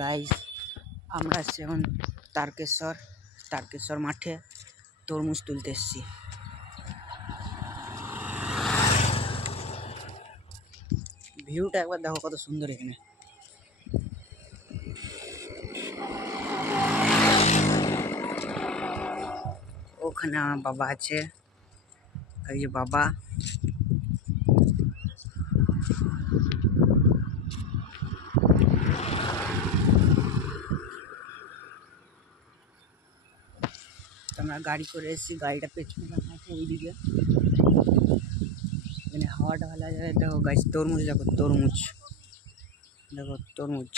Guys আমরা আসছি এখন তারকেশ্বর মাঠে তরমুজ তুলতে এসেছি। ভিউটা একবার দেখো কত সুন্দর এখানে। ওখানে আমার বাবা আছে, এই যে বাবা। আমরা গাড়ি করে এসেছি, গাড়িটা পেছনে রাখা আছে ওইদিকে। এখানে হাওয়াটা ভালো আছে। দেখো গাছ তরমুজ, দেখো তরমুজ, দেখো তরমুজ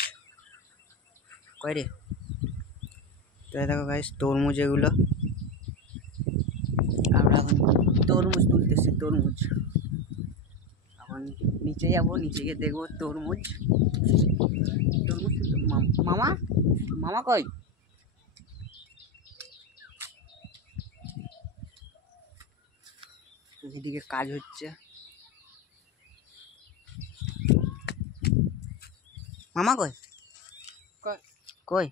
কয় রে। তো দেখো গাছ তরমুজ, এগুলো আমরা এখন তরমুজ তুলতেছি। তরমুজ এখন নিচে যাবো, নিচে গিয়ে দেখবো তরমুজ। মামা মামা কই? এদিকে কাজ হচ্ছে। মামা কই? কই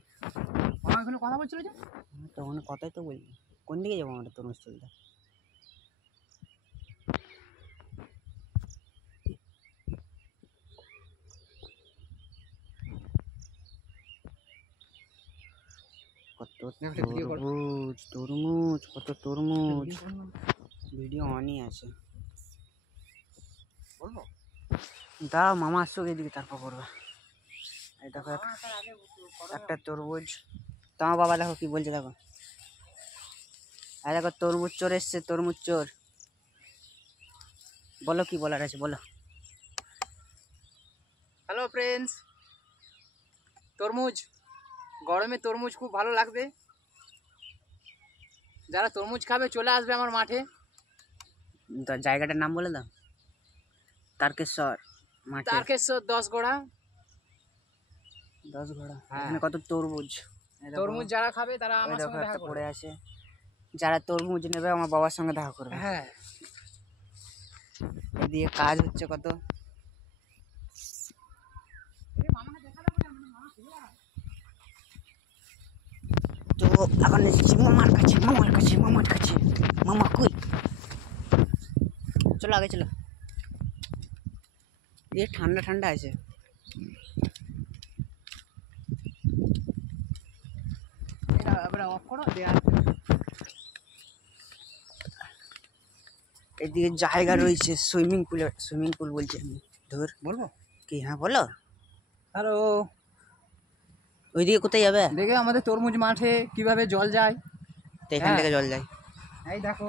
মামা এখানে কথা বলছিল যে, তখন কথাই তো বললি। কোন দিকে যাবো আমরা তরমুজ তুলতে? কত তরমুজ, তরমুজ, কত তরমুজ। ভিডিও অনই আছে। বলবো দাঁড়াও, মামা আসছো এদিকে, তারপর করবে। এই দেখো একটা তরমুজ। তোমার বাবা দেখো কি বলছে, দেখো। আর দেখো তরমুজ চোর এসছে, তরমুজ চোর। বলো কি বলার আছে, বলো। হ্যালো ফ্রেন্ডস, তরমুজ, গরমে তরমুজ খুব ভালো লাগবে। যারা তরমুজ খাবে চলে আসবে আমার মাঠে। জায়গাটার নাম বলে দাও। তারকেশ্বর মাঠে, তারকেশ্বর 10 ঘোড়া। 10 ঘোড়া। হ্যাঁ। এখানে কত তরমুজ। তরমুজ যারা খাবে তারা আমার দেখো সঙ্গে দেখা একটা করবে। পড়ে আছে। যারা তরমুজ নেবে আমার বাবার সঙ্গে দেখা করবে। হ্যাঁ, এদিকে কাজ হচ্ছে কত। তো এখন এসেছি মামার কাছে। মামা কই? চলো আগে চলো। দিয়ে ঠান্ডা ঠান্ডা আছে। অফ করো। এদিকে জায়গা রয়েছে সুইমিং পুল বলছি আমি। ধর বলবো কি? হ্যাঁ বলো। হ্যালো, ওইদিকে কোথায় যাবে? দেখে আমাদের তরমুজ মাঠে কিভাবে জল যায়। তো এখান থেকে জল যায়। এই দেখো,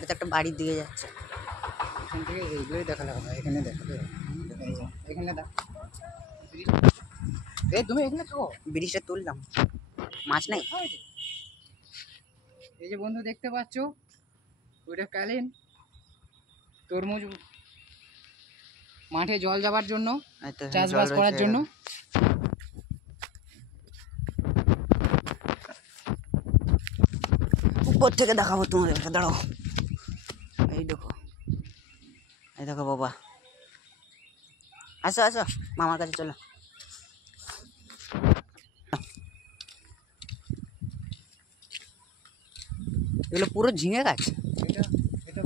এটা তো একটা বাড়ির দিকে যাচ্ছে। এখান থেকে এইগুলোই দেখালে হবে। এখানে দেখালে, এখানে দেখ। এই তুমি এখানে থাকো। ব্রিজটা তুললাম, মাছ নাই। এই যে বন্ধু দেখতে পাচ্ছ, ওইটা কালীন তরমুজ মাঠে জল যাবার জন্য, চাষবাস করার জন্য। উপর থেকে দেখাবো তোমাদের, দাঁড়াও। এই দেখো বাবা। আসো আসো মামার কাছে চলো। এগুলো পুরো ঝিঙে গাছ। এটা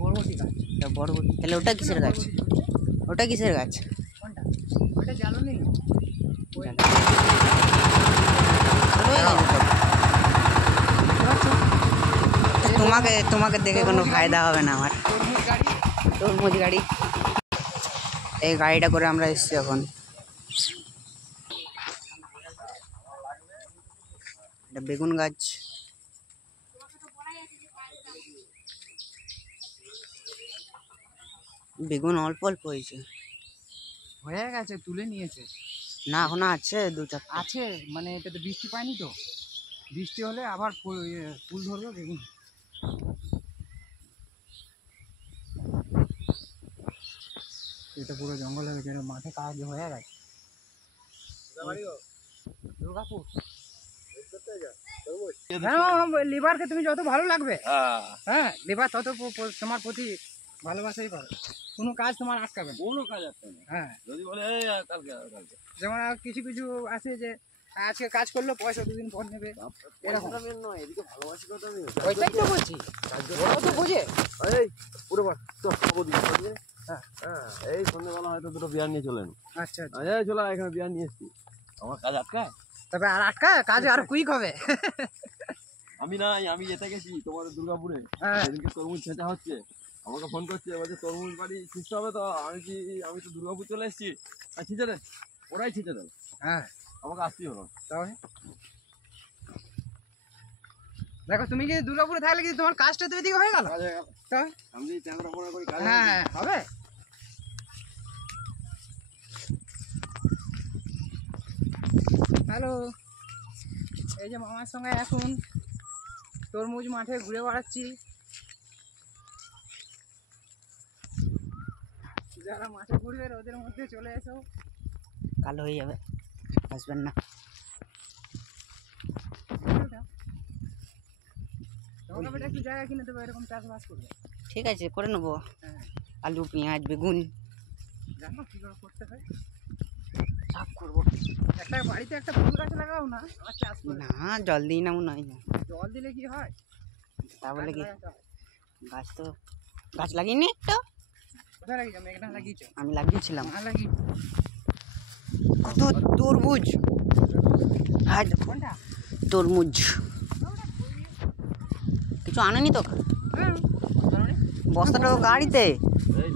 বরবটি গাছ। এটা বরবটি। তাহলে ওটা কিসের গাছ? ওটা কিসের গাছ? কোনটা? ওটা জ্বালানি। তোমাকে দেখে কোনো ফায়দা হবে না আমার। তরমুজ গাড়ি। এই গাড়িটা করে আমরা এসেছি এখন। এটা বেগুন গাছ। বেগুন অল্প অল্প হয়েছে। হয়ে গেছে, তুলে নিয়েছে। না এখনো আছে, 2-4 আছে, মানে এটা তো বৃষ্টি পায়নি তো। বৃষ্টি হলে আবার ফুল ধরবে বেগুন। এটা পুরো জঙ্গল হয়ে গেছে, মাঠে কাজ হয়ে গেছে। দুর্গাপুর। হ্যাঁ, লিভারকে তুমি যত ভালো লাগবে, হ্যাঁ লিভার তত তোমার প্রতি ভালোবাসাই পাবে, কোনো কাজ তোমার আটকাবে না। কোনো কাজ আসবে না। হ্যাঁ, যদি বলে এই কালকে কালকে যেমন আর কিছু কিছু আছে যে আজকে কাজ করলো পয়সা দুদিন পর নেবে, এরকম। নয়, এদিকে ভালোবাসি কথা আমি। ওইটাই তো বলছি, ওরা তো বোঝে। এই পুরো বার তো খাবো দিকে হ্যাঁ হ্যাঁ, এই সন্ধ্যাবেলা হয়তো দুটো বিয়ার নিয়ে চলেন। আচ্ছা আচ্ছা, এই চলে এখানে বিয়ার নিয়ে এসছি, আমার কাজ আটকায়। তবে আর আটকা কাজ আর কুইক হবে। আমি নাই, আমি যেতে গেছি তোমাদের দুর্গাপুরে, হ্যাঁ, সেদিনকে তরমুজ ছেঁচা হচ্ছে, আমাকে ফোন করছে, বলছে তরমুজ বাড়ি ছিঁচতে হবে, তো আমি তো দুর্গাপুর চলে এসেছি, আর ছিঁচে দেন, ওরাই ছিঁচে দেন, হ্যাঁ আমাকে আসতেই হলো। তবে দেখো তুমি কি দুর্গাপুরে থাকলে কি তোমার কাজটা তো এদিকে হয়ে গেল, কাজ হয়ে গেল, তবে আমি যদি ট্যাংরা ফোনা করি কাজ হ্যাঁ হ্যাঁ হবে। হ্যালো, এই যে মামার সঙ্গে এখন তরমুজ মাঠে ঘুরে বেড়াচ্ছি। যারা মাঠে ঘুরবে ওদের মধ্যে চলে এসো। কালো হয়ে যাবে, আসবেন না। তোমাকে বেটা একটু জায়গা কিনে দেবো, এরকম চাষবাস করবে। ঠিক আছে, করে নেবো। হ্যাঁ, আলু, পেঁয়াজ, বেগুন জানো কি করে করতে হয়। সব করবো। একটা বাড়িতে একটা ফুল গাছ লাগাও না, আমার চাষ করে। না, জল দিই না মনে হয়। জল দিলে কি হয়, তা বলে কি লাগাতে হয়। গাছ তো গাছ লাগিনি তো, কোথায় লাগিয়েছো? মেঘনা লাগিয়েছো? আমি লাগিয়েছিলাম। মা লাগিয়ে কত তরমুজ, আজ কোনটা? তরমুজ কিছু আনেনি তো, হ্যাঁ, বস্তাটা গাড়িতে। এই